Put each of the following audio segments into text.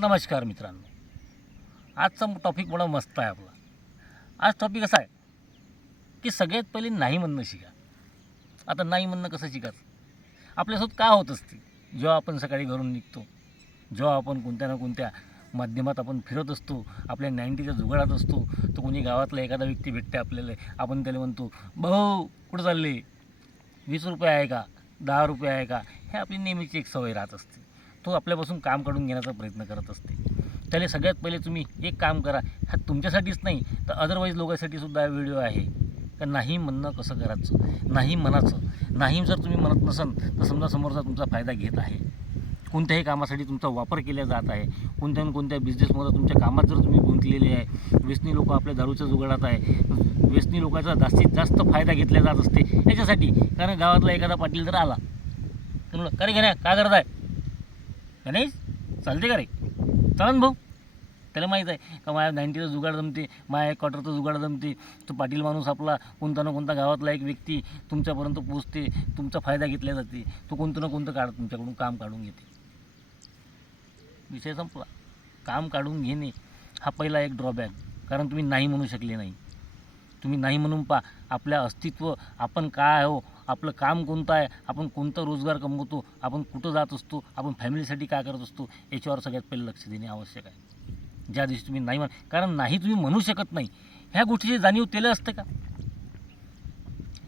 नमस्कार मित्रांनो. आजचा टॉपिक बडा मस्त आहे आपला. आज टॉपिक असा आहे की सगळ्यात पहिले नाही म्हणणं शिका. आता नाही म्हणणं कसं शिकायचं? आपल्यासोबत का होत असते? जेव्हा आपण सकाळी घरून निघतो जेव्हा आपण कोणत्या ना कोणत्या माध्यमात आपण फिरत असतो आपल्या नाईन्टीच्या जुगाडात असतो तर कोणी गावातला एखादा व्यक्ती भेटते आपल्याला आपण त्याला म्हणतो भाऊ कुठं चालले? वीस रुपये आहे का? दहा रुपये आहे का? हे आपली नेहमीची एक सवय राहत असते. तो आपल्यापासून काम काढून घेण्याचा प्रयत्न करत असते. त्याला सगळ्यात पहिले तुम्ही एक काम करा. हा तुमच्यासाठीच नाही तर अदरवाईज लोकांसाठी सुद्धा व्हिडिओ आहे. का नाही म्हणणं कसं करायचं? नाही म्हणायचं. नाही जर तुम्ही म्हणत नसाल तर समजा समोरचा तुमचा फायदा घेत आहे. कोणत्याही कामासाठी तुमचा वापर केला जात आहे. कोणत्या न कोणत्या बिझनेसमध्ये तुमच्या कामात जर तुम्ही गुंतलेले आहे व्यसनी लोक आपल्या दारूच्या जुगाडात आहे व्यसनी लोकांचा जास्तीत जास्त फायदा घेतला जात असते याच्यासाठी कारण गावातला एखादा पाटील जर आला. तर म्हणलं का रे घेण्या काय करत आहे गणेश चालते का रे? चालन भाऊ. त्याला माहीत आहे का माझ्या नाईन्टीचं जुगाड जमते माझ्या क्वार्टरचं जुगाड जमते. तो पाटील माणूस आपला कोणता ना कोणता गावातला एक व्यक्ती तुमच्यापर्यंत पोचते तुमचा फायदा घेतला जाते. तो कोणतं ना कोणतं काढ तुमच्याकडून काम काढून घेते. विषय संपला. काम काढून घेणे हा पहिला एक ड्रॉबॅक कारण तुम्ही नाही म्हणू शकले नाही. तुम्ही नाही म्हणून पा आपल्या अस्तित्व आपण काय आहो आपलं काम कोणतं आहे? आपण कोणता रोजगार कमवतो? आपण कुठं जात असतो? आपण फॅमिलीसाठी काय करत असतो? याच्यावर सगळ्यात पहिले लक्ष देणे आवश्यक आहे. ज्या दिवशी तुम्ही नाही म्हण कारण नाही तुम्ही म्हणू शकत नाही. ह्या गोष्टीची जाणीव त्याला असते का?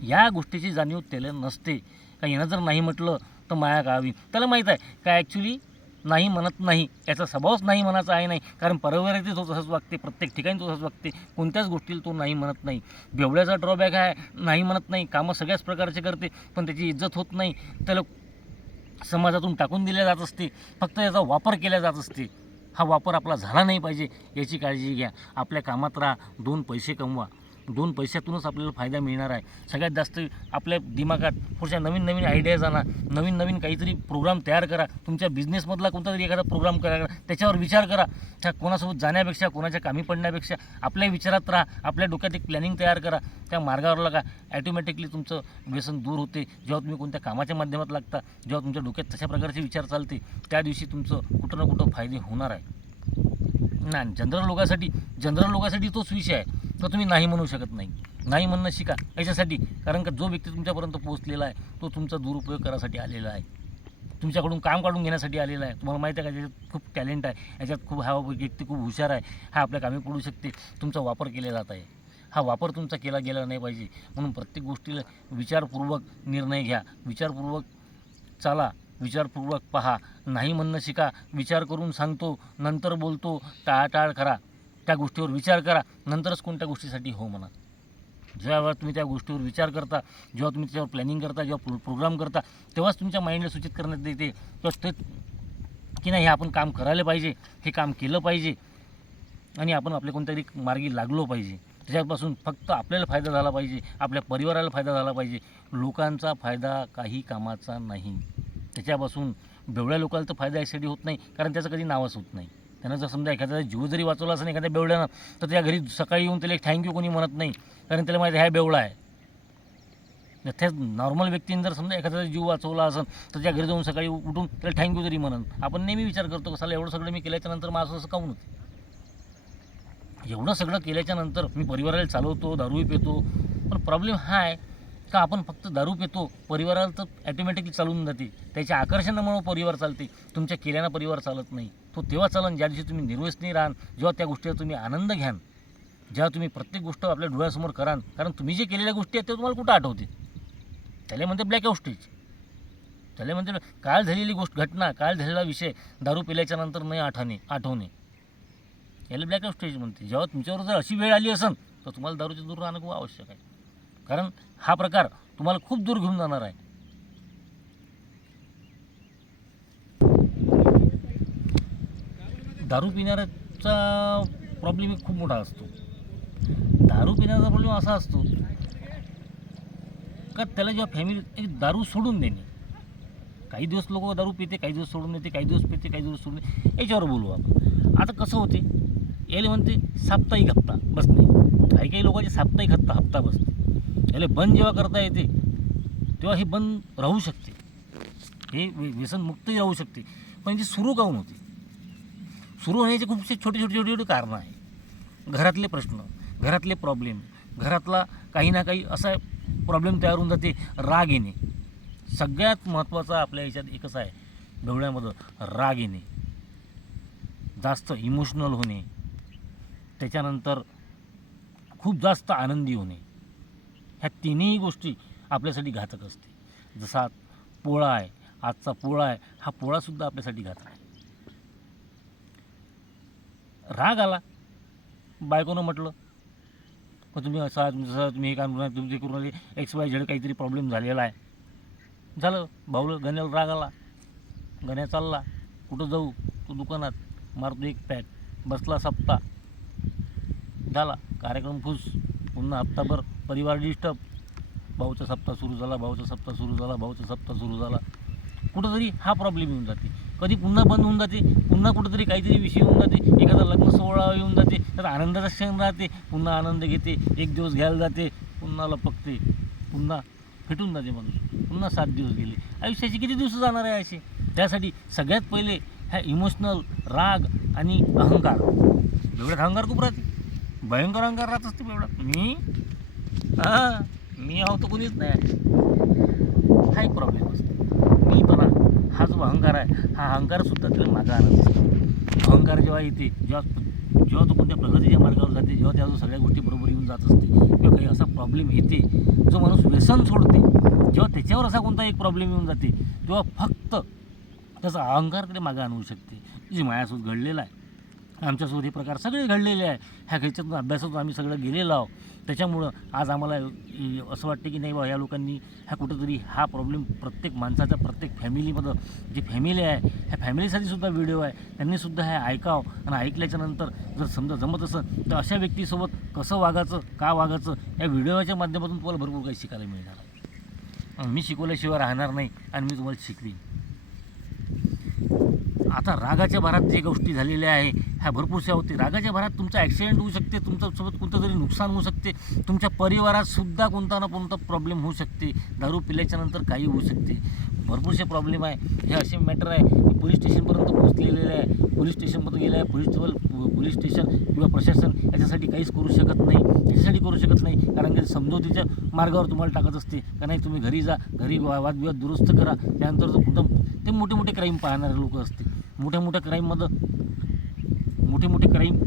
या गोष्टीची जाणीव त्याला नसते. का यानं जर नाही म्हटलं तर माया गावी. त्याला माहीत आहे का ॲक्च्युली नाही म्हणत नाही. याचा स्वभावच नाही म्हणायचा आहे नाही. कारण परिवारातही तो तसंच वागते प्रत्येक ठिकाणी तो तसंच वागते. कोणत्याच गोष्टीला तो नाही म्हणत नाही. बेवड्याचा ड्रॉबॅक आहे नाही म्हणत नाही. कामं सगळ्याच प्रकारचे करते पण त्याची इज्जत होत नाही. त्याला समाजातून टाकून दिल्या जात असते. फक्त याचा वापर केला जात असते. हा वापर आपला झाला नाही पाहिजे याची काळजी घ्या. आपल्या कामात राहा. दोन पैसे कमवा. दोन पैशातूनच आपल्याला फायदा मिळणार आहे. सगळ्यात जास्त आपल्या दिमागात पुढच्या नवीन नवीन आयडियाज आणा नवीन नवीन काहीतरी प्रोग्राम तयार करा. तुमच्या बिझनेसमधला कोणता तरी एखादा प्रोग्राम करा त्याच्यावर विचार करा. त्या कोणासोबत जाण्यापेक्षा कोणाच्या कामी पडण्यापेक्षा आपल्या विचारात राहा आपल्या डोक्यात एक प्लॅनिंग तयार करा. त्या मार्गावर लागा. ॲटोमॅटिकली तुमचं व्यसन दूर होते. जेव्हा तुम्ही कोणत्या कामाच्या माध्यमात लागता जेव्हा तुमच्या डोक्यात तशा प्रकारचे विचार चालते त्या दिवशी तुमचं कुठं ना कुठं फायदे होणार आहे. नाही जनरल लोकांसाठी जनरल लोकांसाठी तोच विषय आहे तर तुम्ही नाही म्हणू शकत नाही. नाही म्हणणं शिका. याच्यासाठी कारण का जो व्यक्ती तुमच्यापर्यंत पोहोचलेला आहे तो तुमचा दुरुपयोग करायसाठी आलेला आहे. तुमच्याकडून काम काढून घेण्यासाठी आलेला आहे. तुम्हाला माहिती आहे का याच्यात खूप टॅलेंट आहे याच्यात खूप हा व्यक्ती खूप हुशार आहे हा आपल्या कामी पडू शकते. तुमचा वापर केला जात आहे. हा वापर तुमचा केला गेला नाही पाहिजे. म्हणून प्रत्येक गोष्टीला विचारपूर्वक निर्णय घ्या. विचारपूर्वक चाला. विचारपूर्वक पहा. नाही म्हणणं शिका. विचार करून सांगतो. नंतर बोलतो. टाळाटाळ करा. त्या गोष्टीवर विचार करा. नंतरच कोणत्या गोष्टीसाठी हो म्हणा. जेव्हा तुम्ही त्या गोष्टीवर विचार करता जेव्हा तुम्ही त्याच्यावर प्लॅनिंग करता जेव्हा प्रो प्रोग्राम करता तेव्हाच तुमच्या माइंडला सूचित करण्यात येते. किंवा ते की नाही हे आपण काम करायला पाहिजे. हे काम केलं पाहिजे. आणि आपण आपल्या कोणत्यातरी मार्गी लागलो पाहिजे. त्याच्यापासून फक्त आपल्याला फायदा झाला पाहिजे. आपल्या परिवाराला फायदा झाला पाहिजे. लोकांचा फायदा काही कामाचा नाही. त्याच्यापासून बेवड्या लोकांना तर फायदा यासाठी होत नाही कारण त्याचं कधी नावच होत नाही. त्यानं जर समजा एखाद्या जीव जरी वाचवला असेल एखाद्या बेवड्यानं तर त्या घरी सकाळी येऊन त्याला एक थँक्यू कोणी म्हणत नाही कारण त्याला माहिती आहे बेवळा बेवडा आहे. त्याच त्या नॉर्मल व्यक्तीने जर समजा एखाद्याचा जीव वाचवला असेल तर त्या घरी जाऊन सकाळी उठून त्याला थँक्यू तरी म्हणून आपण नेहमी विचार करतो कसाला एवढं सगळं मी केल्याच्यानंतर माझं असं काऊन होतं एवढं सगळं केल्याच्यानंतर मी परिवाराला चालवतो दारूही पितो पण प्रॉब्लेम हा आहे का आपण फक्त दारू पितो परिवाराला तर ॲटोमॅटिकली चालून जाते. त्याच्या आकर्षणामुळं परिवार चालते. तुमच्या केल्यानं परिवार चालत नाही. तो तेव्हा चालन ज्या दिवशी तुम्ही निर्व्यसनी राहाल जेव्हा त्या गोष्टीचा तुम्ही आनंद घ्याल जेव्हा तुम्ही प्रत्येक गोष्ट आपल्या डोळ्यासमोर कराल कारण तुम्ही जे केलेल्या गोष्टी आहेत ते तुम्हाला कुठं आठवते त्याला म्हणते ब्लॅक आउट त्याला म्हणते काल झालेली गोष्ट घटना काल झालेला विषय दारू पिल्याच्या नंतर नाही आठवणे आठवणे. याला ब्लॅक आउट स्टेज म्हणते. जेव्हा तुमच्यावर जर अशी वेळ आली असेल तर तुम्हाला दारूच्या दूर राहणं खूप आवश्यक आहे. कारण हा प्रकार तुम्हाला खूप दूर घेऊन जाणार आहे. दारू पिणाऱ्याचा प्रॉब्लेम खूप मोठा असतो. दारू पिण्याचा प्रॉब्लेम असा असतो का त्याला जेव्हा फॅमिली एक दारू सोडून देणे. काही दिवस लोक दारू पिते काही दिवस सोडून देते काही दिवस पिते काही दिवस सोडून याच्यावर बोलू आपण. आता कसं होते? याला म्हणते साप्ताहिक हप्ता बसणे. काही काही लोकांचे साप्ताहिक हप्ता हप्ता बसते. याला बंद जेव्हा करता येते तेव्हा हे बंद राहू शकते. हे व्यसनमुक्तही राहू शकते. पण याची सुरू काऊन होते? सुरू होण्याचे खूपसे छोटे छोटे छोटे छोटे कारणं आहे. घरातले प्रश्न घरातले प्रॉब्लेम घरातला काही ना काही असा प्रॉब्लेम तयार होऊन जाते राग येणे. सगळ्यात महत्त्वाचा आपल्या याच्यात एकच आहे डोळ्यामधं राग येणे. जास्त इमोशनल होणे. त्याच्यानंतर खूप जास्त आनंदी होणे. ह्या तिन्ही गोष्टी आपल्यासाठी घातक असते. जसा पोळा आहे आजचा पोळा आहे हा पोळासुद्धा आपल्यासाठी घातक आहे. राग आला. बायकोनं म्हटलं मग तुम्ही असा तुमचं तुम्ही हे काम करून तुम्ही करून एक्स वाय झेड काहीतरी प्रॉब्लेम झालेला आहे. झालं भाऊलं गण्याला राग आला. गण्या चालला कुठं जाऊ? तो दुकानात. मारतो एक पॅक बसला सप्ता. झाला कार्यक्रम खुश. पुन्हा हप्ताभर परिवार डिस्टर्ब भाऊचा सप्ताह सुरू झाला भाऊचा सप्ताह सुरू झाला भाऊचा सप्ताह सुरू झाला. कुठंतरी हा प्रॉब्लेम येऊन जाते. कधी पुन्हा बंद होऊन जाते पुन्हा कुठंतरी काहीतरी विषय होऊन जाते एखादा लग्न सोहळा येऊन जाते तर आनंदाचा क्षण राहते पुन्हा आनंद घेते एक दिवस घ्यायला जाते पुन्हा लपकते पुन्हा फिटून जाते माणूस पुन्हा सात दिवस गेले. आयुष्याचे किती दिवस जाणार आहे असे? त्यासाठी सगळ्यात पहिले ह्या इमोशनल राग आणि अहंकार. एवढ्यात अहंकार खूप राहते. भयंकर अहंकार राहत असते एवढा मी? हां मी आहो तर कोणीच नाही. हा एक प्रॉब्लेम असतो मी पण हा जो अहंकार आहे हा अहंकारसुद्धा त्याला मागं आणत असतो. अहंकार जेव्हा येते जेव्हा जेव्हा तो कोणत्या प्रगतीच्या मार्गावर जाते जेव्हा त्या सगळ्या गोष्टी बरोबर येऊन जात असते किंवा काही असा प्रॉब्लेम येते जो माणूस व्यसन सोडते जेव्हा त्याच्यावर असा कोणता एक प्रॉब्लेम येऊन जाते तेव्हा फक्त त्याचा अहंकार त्याला मागे आणू शकते. जी माझ्यासोबत घडलेला आहे. आमच्यासोबत हे प्रकार सगळे घडलेले आहे. ह्या ह्याच्यातून अभ्यासातून आम्ही सगळं गेलेलो आहोत. त्याच्यामुळं आज आम्हाला असं वाटतं की नाही बा या लोकांनी ह्या कुठंतरी हा प्रॉब्लेम प्रत्येक माणसाचा प्रत्येक फॅमिलीमध्ये जी फॅमिली आहे ह्या फॅमिलीसाठी सुद्धा व्हिडिओ आहे. त्यांनीसुद्धा हे ऐकावं आणि ऐकल्याच्यानंतर जर समजा जमत असेल तर अशा व्यक्तीसोबत कसं वागायचं का वागायचं या व्हिडिओच्या माध्यमातून तुम्हाला भरपूर काही शिकायला मिळणार आहे. मी शिकवल्याशिवाय राहणार नाही आणि मी तुम्हाला शिकवीन. आता रागाच्या भरात जे गोष्टी झालेल्या आहे ह्या भरपूरशा होते. रागाच्या भरात तुमचा ॲक्सिडेंट होऊ शकते तुमच्यासोबत कोणतं तरी नुकसान होऊ शकते तुमच्या परिवारातसुद्धा कोणता ना कोणता प्रॉब्लेम होऊ शकते दारू पिल्याच्यानंतर काही होऊ शकते. भरपूरसे प्रॉब्लेम आहे. हे असे मॅटर आहे. की पोलीस स्टेशनपर्यंत पोहोचलेले आहे. पोलीस स्टेशनमध्ये गेले आहे. पोलीस पोलीस स्टेशन किंवा प्रशासन याच्यासाठी काहीच करू शकत नाही. याच्यासाठी करू शकत नाही. कारण की समजोतीच्या मार्गावर तुम्हाला टाकत असते. का नाही तुम्ही घरी जा. घरी वादविवाद दुरुस्त करा. त्यानंतर जो कुठं ते मोठे मोठे क्राईम पाहणारे लोक असते मोठ्या मोठ्या क्राईममध्ये मोठे मोठे क्राईम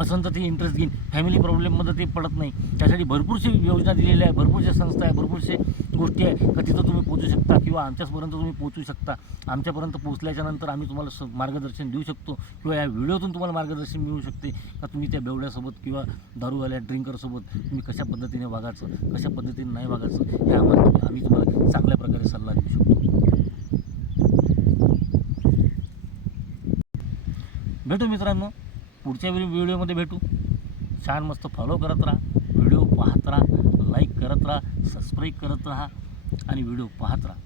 असं तर ते इंटरेस्ट घेईन. फॅमिली प्रॉब्लेममध्ये ते पडत नाही. त्यासाठी भरपूरशी योजना दिलेल्या आहे भरपूरशा संस्था आहे भरपूरशे गोष्टी आहे का तिथं तुम्ही पोचू शकता किंवा आमच्यापर्यंत तुम्ही पोचू शकता. आमच्यापर्यंत पोचल्याच्यानंतर आम्ही तुम्हाला स मार्गदर्शन देऊ शकतो किंवा या व्हिडिओतून तुम्हाला मार्गदर्शन मिळू शकते का तुम्ही त्या बेवड्यासोबत किंवा दारूवाल्या ड्रिंकरसोबत तुम्ही कशा पद्धतीने वागायचं कशा पद्धतीने नाही वागायचं हे आम्हाला आम्ही तुम्हाला चांगल्या प्रकारे सल्ला देऊ शकतो. भेटू मित्रांनो. पुढच्या वेळी व्हिडिओमध्ये भेटू. छान मस्त फॉलो करत राहा. व्हिडिओ पाहत राहा. लाईक करत राहा. सबस्क्राईब करत राहा. आणि व्हिडिओ पाहत राहा.